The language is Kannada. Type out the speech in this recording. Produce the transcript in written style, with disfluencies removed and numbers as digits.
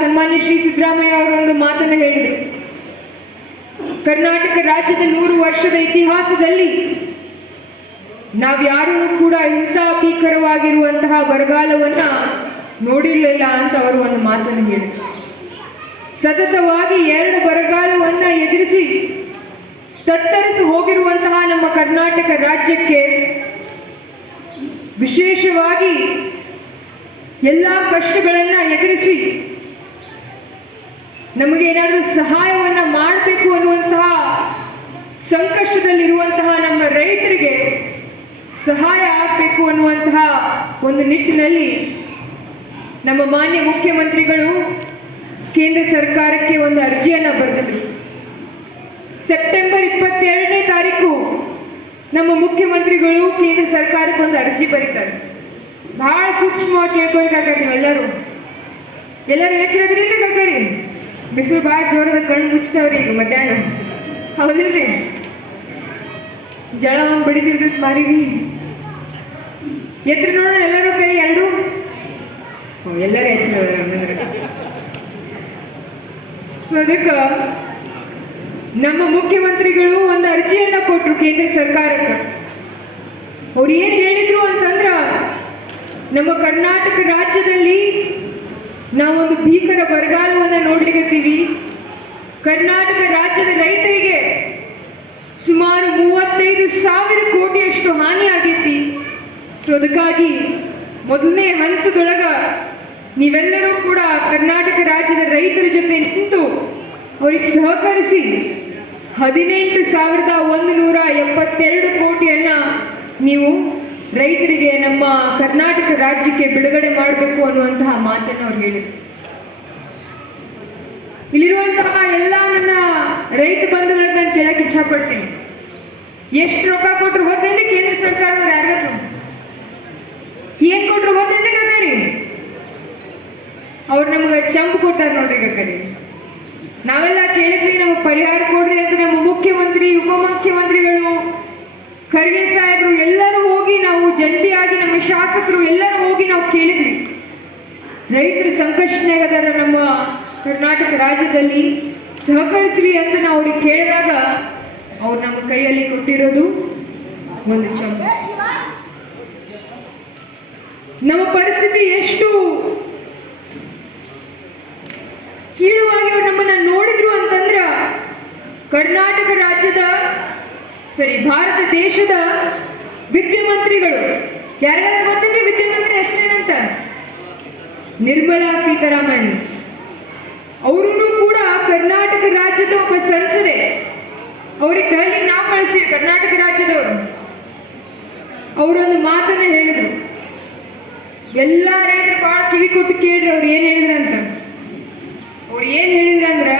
ಸನ್ಮಾನ್ಯ ಶ್ರೀ ಸಿದ್ದರಾಮಯ್ಯ ಅವರೊಂದು ಮಾತನ್ನು ಹೇಳಿದರು. ಕರ್ನಾಟಕ ರಾಜ್ಯದ 100 ವರ್ಷದ ಇತಿಹಾಸದಲ್ಲಿ ನಾವ್ಯಾರೂ ಕೂಡ ಇಂಥ ಭೀಕರವಾಗಿರುವಂತಹ ಬರಗಾಲವನ್ನ ನೋಡಿರಲಿಲ್ಲ ಅಂತ ಅವರು ಒಂದು ಮಾತನ್ನು ಹೇಳಿದರು. ಸತತವಾಗಿ 2 ಬರಗಾಲವನ್ನ ಎದುರಿಸಿ ತತ್ತರಿಸಿ ಹೋಗಿರುವಂತಹ ನಮ್ಮ ಕರ್ನಾಟಕ ರಾಜ್ಯಕ್ಕೆ ವಿಶೇಷವಾಗಿ ಎಲ್ಲ ಕಷ್ಟಗಳನ್ನು ಎದುರಿಸಿ ನಮಗೇನಾದರೂ ಸಹಾಯವನ್ನ ಮಾಡಬೇಕು ಅನ್ನುವಂತಹ ಸಂಕಷ್ಟದಲ್ಲಿರುವಂತಹ ನಮ್ಮ ರೈತರಿಗೆ ಸಹಾಯ ಆಗಬೇಕು ಅನ್ನುವಂತಹ ಒಂದು ನಿಟ್ಟಿನಲ್ಲಿ ನಮ್ಮ ಮಾನ್ಯ ಮುಖ್ಯಮಂತ್ರಿಗಳು ಕೇಂದ್ರ ಸರ್ಕಾರಕ್ಕೆ ಒಂದು ಅರ್ಜಿಯನ್ನು ಬರೆದಿದ್ರು. ಸೆಪ್ಟೆಂಬರ್ 22ನೇ ತಾರೀಕು ನಮ್ಮ ಮುಖ್ಯಮಂತ್ರಿಗಳು ಕೇಂದ್ರ ಸರ್ಕಾರಕ್ಕೆ ಒಂದು ಅರ್ಜಿ ಬರೀತಾರೆ. ಬಹಳ ಸೂಕ್ಷ್ಮವಾಗಿ ಕೇಳ್ಕೊಳ್ಬೇಕಾಗ್ತದೆ. ನೀವೆಲ್ಲರೂ ಎಚ್ಚರದ್ರಿ ಕಾಕರಿ, ಬಿಸಿಲು ಭಾಳ ಜೋರದ ಕಣ್ಣು ಮುಚ್ತಾವ್ರಿ ಈಗ ಮಧ್ಯಾಹ್ನ, ಹೌದಿಲ್ರಿ? ಜಳ ಬಡಿತಿರ್ತೈತಿ ಮಾರಿಗೆ. ಎತ್ತರ ನೋಡೋಣ ಎಲ್ಲರೂ ಕೈ ಎರಡು, ಎಲ್ಲರೂ ಎಚ್ಚರದಾರ ಹಂಗಂದ್ರೆ. ಸೊ ಅದಕ್ಕೆ ನಮ್ಮ ಮುಖ್ಯಮಂತ್ರಿಗಳು ಒಂದು ಅರ್ಜಿಯನ್ನ ಕೊಟ್ಟರು ಕೇಂದ್ರ ಸರ್ಕಾರಕ್ಕೆ. ಅವ್ರು ಏನ್ ಹೇಳಿದ್ರು ಅಂತಂದ್ರ, ನಮ್ಮ ಕರ್ನಾಟಕ ರಾಜ್ಯದಲ್ಲಿ ನಾವೊಂದು ಭೀಕರ ಬರಗಾಲವನ್ನ ನೋಡ್ಲಿಕ್ಕೀವಿ. ಕರ್ನಾಟಕ ರಾಜ್ಯದ ರೈತರಿಗೆ ಸುಮಾರು 35,000 ಕೋಟಿಯಷ್ಟು ಹಾನಿ ಆಗೈತಿ. ಸೊ ಅದಕ್ಕಾಗಿ ಮೊದಲನೇ ಹಂತದೊಳಗ ನೀವೆಲ್ಲರೂ ಕೂಡ ಕರ್ನಾಟಕ ರಾಜ್ಯದ ರೈತರ ಜೊತೆ ನಿಂತು ಅವ್ರಿಗೆ ಸಹಕರಿಸಿ 18,172 ಕೋಟಿಯನ್ನ ನೀವು ರೈತರಿಗೆ ನಮ್ಮ ಕರ್ನಾಟಕ ರಾಜ್ಯಕ್ಕೆ ಬಿಡುಗಡೆ ಮಾಡಬೇಕು ಅನ್ನುವಂತಹ ಮಾತನ್ನು ಅವ್ರು ಹೇಳಿದರು. ಇಲ್ಲಿರುವಂತಹ ಎಲ್ಲ ನನ್ನ ರೈತ ಬಂಧುಗಳನ್ನ ನಾನು ಕೇಳಕ್ಕೆ ಇಚ್ಛಪಡ್ತೀನಿ, ಎಷ್ಟು ರೊಕ್ಕ ಕೊಟ್ಟರು ಗೊತ್ತೇನ್ರಿ? ಕೇಂದ್ರ ಸರ್ಕಾರದವ್ರು ಯಾರು ಏನ್ ಕೊಟ್ಟರು ಗೊತ್ತೇನ್ರಿ ಕಕ್ಕರಿ? ಅವ್ರು ನಮ್ಗೆ ಚಂಪು ಕೊಟ್ಟಾರ ನೋಡ್ರಿ ಕಕ್ಕರಿ. ನಾವೆಲ್ಲ ಕೇಳಿದ್ವಿ ನಮಗೆ ಪರಿಹಾರ ಕೊಡ್ರಿ ಅಂತ. ನಮ್ಮ ಮುಖ್ಯಮಂತ್ರಿ, ಉಪಮುಖ್ಯಮಂತ್ರಿಗಳು, ಖರ್ಗೆ ಸಾಹೇಬರು ಎಲ್ಲರೂ ಹೋಗಿ, ನಾವು ಜಂಟಿಯಾಗಿ ನಮ್ಮ ಶಾಸಕರು ಎಲ್ಲರೂ ಹೋಗಿ ನಾವು ಕೇಳಿದ್ವಿ. ರೈತರು ಸಂಕಷ್ಟನಾಗದಾರ ನಮ್ಮ ಕರ್ನಾಟಕ ರಾಜ್ಯದಲ್ಲಿ, ಸಹಕರಿಸ್ರಿ ಅಂತ ನಾವು ಅವ್ರಿಗೆ ಕೇಳಿದಾಗ ಅವ್ರು ನಮ್ಮ ಕೈಯಲ್ಲಿ ಕೊಟ್ಟಿರೋದು ಒಂದು ಚಂಪು. ನಮ್ಮ ಪರಿಸ್ಥಿತಿ ಎಷ್ಟು ಕೀಳುವಾಗಿ ಅವ್ರು ನಮ್ಮನ್ನ ನೋಡಿದ್ರು ಅಂತಂದ್ರ, ಕರ್ನಾಟಕ ರಾಜ್ಯದ ಭಾರತ ದೇಶದ ವಿದ್ಯಾಮಂತ್ರಿಗಳು ಯಾರ್ಯಾರು ಗೊತ್ತೇನ್ರಿ? ವಿದ್ಯಾಮಂತ್ರಿ ಹೆಸರೇನಂತ? ನಿರ್ಮಲಾ ಸೀತಾರಾಮನ್. ಅವರು ಕೂಡ ಕರ್ನಾಟಕ ರಾಜ್ಯದ ಒಬ್ಬ ಸಂಸದೆ. ಅವ್ರಿಗೆ ದೆಹಲಿಗೆ ನಾವು ಕಳಿಸ್ತೀವಿ, ಕರ್ನಾಟಕ ರಾಜ್ಯದವರು. ಅವರೊಂದು ಮಾತನ್ನ ಹೇಳಿದ್ರು, ಎಲ್ಲ ರೈತರು ಬಹಳ ಕಿವಿ ಕೊಟ್ಟು ಕೇಳ್ರಿ ಅವ್ರು ಏನ್ ಹೇಳಿದ್ರಂತ. ಅವ್ರು ಏನ್ ಹೇಳಿದ್ರಂದ್ರ,